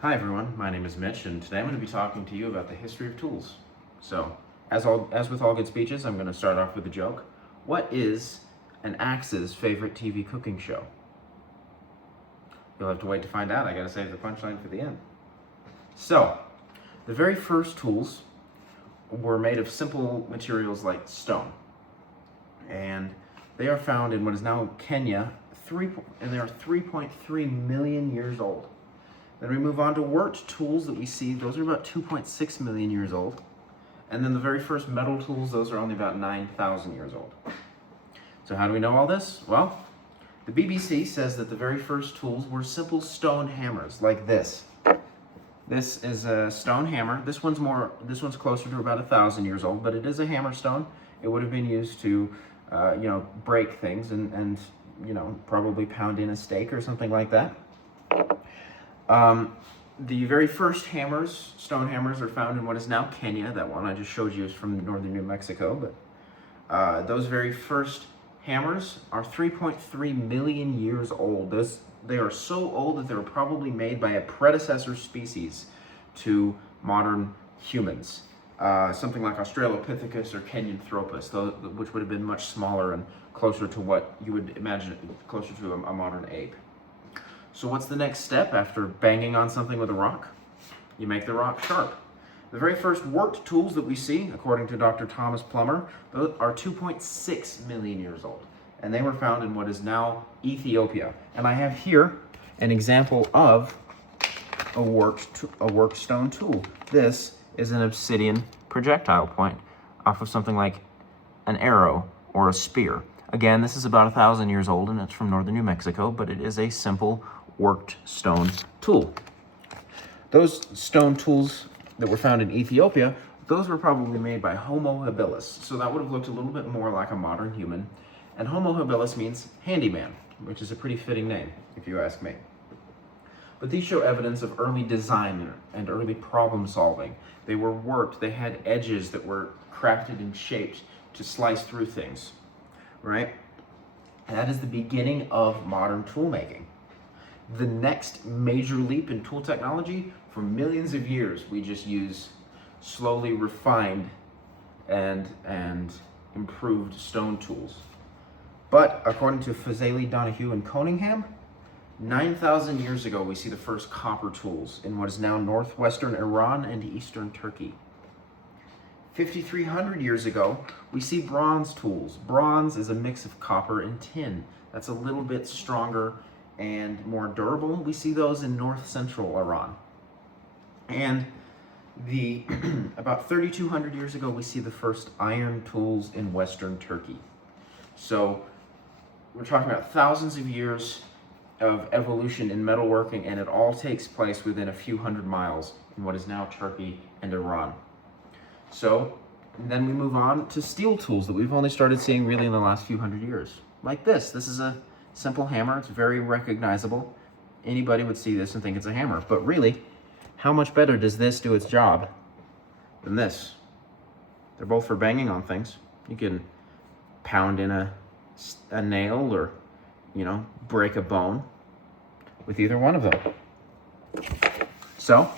Hi everyone, my name is Mitch, and today I'm going to be talking to you about the history of tools. So, as with all good speeches, I'm going to start off with a joke. What is an Axe's favorite TV cooking show? You'll have to wait to find out. I got to save the punchline for the end. So, the very first tools were made of simple materials like stone, and they are found in what is now Kenya, and they are 3.3 million years old. Then we move on to worked tools that we see. Those are about 2.6 million years old. And then the very first metal tools, those are only about 9,000 years old. So how do we know all this? Well, the BBC says that the very first tools were simple stone hammers like this. This is a stone hammer. This one's closer to about 1,000 years old, but it is a hammer stone. It would have been used to, break things and probably pound in a steak or something like that. The very first stone hammers, are found in what is now Kenya. That one I just showed you is from northern New Mexico, but those very first hammers are 3.3 million years old. They are so old that they were probably made by a predecessor species to modern humans, something like Australopithecus or Kenyanthropus, which would have been much smaller and closer to what you would imagine, closer to a modern ape. So what's the next step after banging on something with a rock? You make the rock sharp. The very first worked tools that we see, according to Dr. Thomas Plummer, those are 2.6 million years old. And they were found in what is now Ethiopia. And I have here an example of a worked stone tool. This is an obsidian projectile point off of something like an arrow or a spear. Again, this is about 1,000 years old, and it's from northern New Mexico, but it is a simple worked stone tool. Those stone tools that were found in Ethiopia, those were probably made by Homo habilis. So that would have looked a little bit more like a modern human. And Homo habilis means handyman, which is a pretty fitting name, if you ask me. But these show evidence of early design and early problem solving. They were worked, they had edges that were crafted and shaped to slice through things, right? And that is the beginning of modern tool making. The next major leap in tool technology, for millions of years, we just use slowly refined and improved stone tools. But according to Fazeli, Donahue, and Coningham, 9,000 years ago, we see the first copper tools in what is now northwestern Iran and eastern Turkey. 5,300 years ago, we see bronze tools. Bronze is a mix of copper and tin. That's a little bit stronger and more durable. We see those in north central Iran. And about 3,200 years ago, we see the first iron tools in western Turkey. So we're talking about thousands of years of evolution in metalworking, and it all takes place within a few hundred miles in what is now Turkey and Iran. So then we move on to steel tools that we've only started seeing really in the last few hundred years. Like this. This is a simple hammer. It's very recognizable. Anybody would see this and think it's a hammer. But really, how much better does this do its job than this? They're both for banging on things. You can pound in a nail or, break a bone with either one of them. So,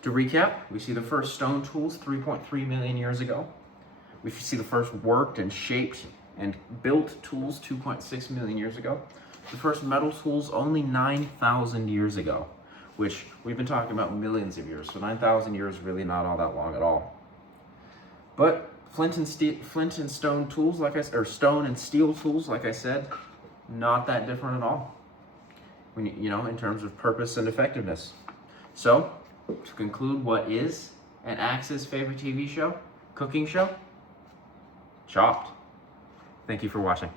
to recap, we see the first stone tools 3.3 million years ago. We see the first worked and shaped and built tools 2.6 million years ago. The first metal tools only 9,000 years ago, which we've been talking about millions of years. So 9,000 years is really not all that long at all. But flint and stone tools, or stone and steel tools, like I said, not that different at all. In terms of purpose and effectiveness. So, to conclude, what is an Axe's favorite TV show, cooking show? Chopped. Thank you for watching.